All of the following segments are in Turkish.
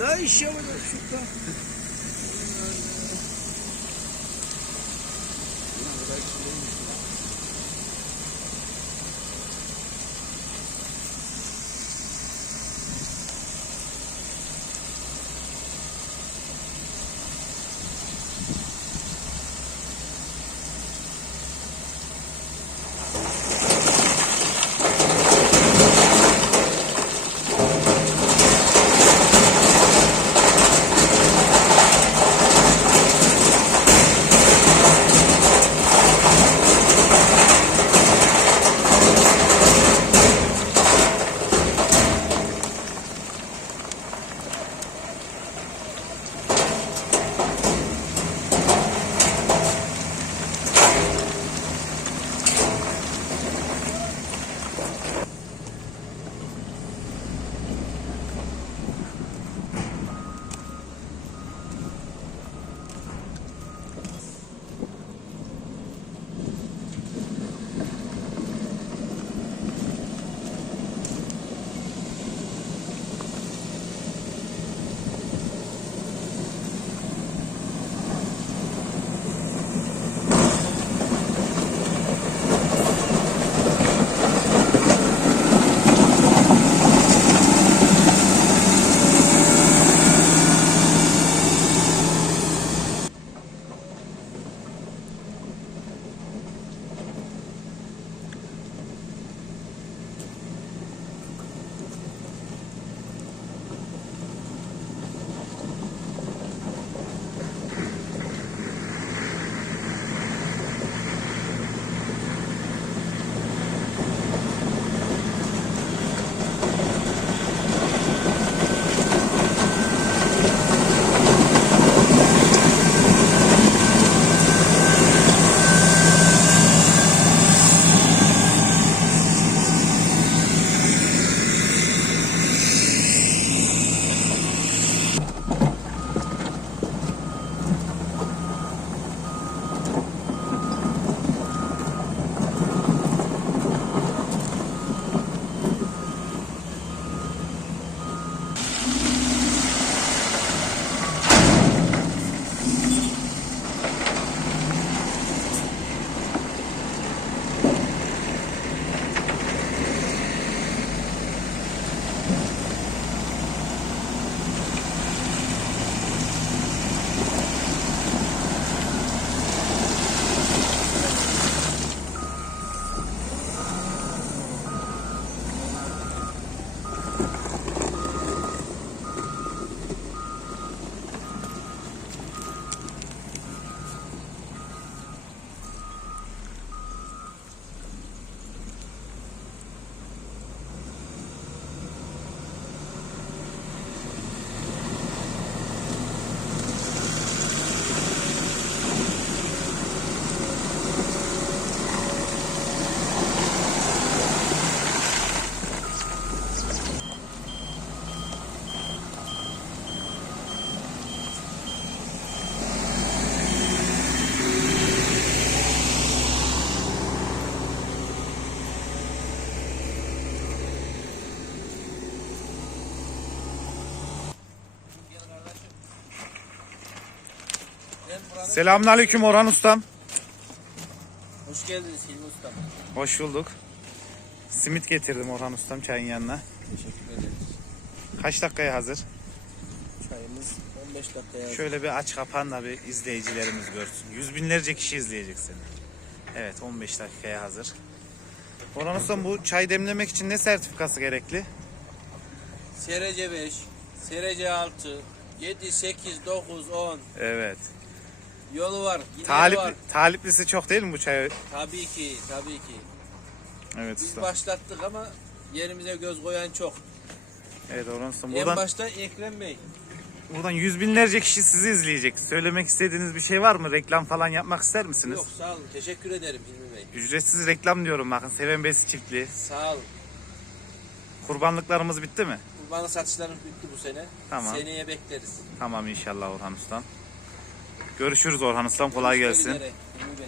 Daha iş yapacağız şurada. Selamünaleyküm Orhan Ustam. Hoş geldiniz Hilmi Ustam. Hoş bulduk. Simit getirdim Orhan Ustam çayın yanına. Teşekkür ederiz. Kaç dakikaya hazır? Çayımız 15 dakikaya hazır. Şöyle bir aç kapan da bir izleyicilerimiz görsün. Yüz binlerce kişi izleyecek seni. Evet, 15 dakikaya hazır. Orhan Ustam, bu çay demlemek için ne sertifikası gerekli? SRC 5, SRC 6, 7, 8, 9, 10 Evet. yolu var. Gideri var. Taliplisi çok değil mi bu çay? Tabii ki, tabii ki. Evet Biz usta. başlattık ama yerimize göz koyan çok. Evet Orhan Ustam. En başta Ekrem Bey. Buradan yüz binlerce kişi sizi izleyecek. Söylemek istediğiniz bir şey var mı? Reklam falan yapmak ister misiniz? Yok, sağ olun. Teşekkür ederim Hilmi Bey. Ücretsiz reklam diyorum bakın. Seven Besi çiftliği. Sağ olun. Kurbanlıklarımız bitti mi? Kurbanı satışlarımız bitti bu sene. Tamam. Seneye bekleriz. Tamam inşallah Orhan Ustam. Görüşürüz Orhan Ustam. Kolay Görüşmek gelsin. üzere, Hilmi Bey.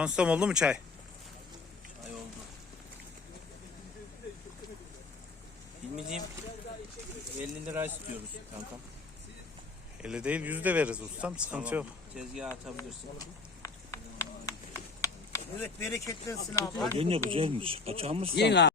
Orhan Ustam oldu mu çay? Ay oldu. Hilmi'ciğim 50 lira istiyoruz kankam. 50 değil 100 de veririz ustam. Sıkıntı yok. Tezgaha atabilirsin. Evet bereketlensin abi. Ne güzelmiş. Kaçarmış. Yiyin abi.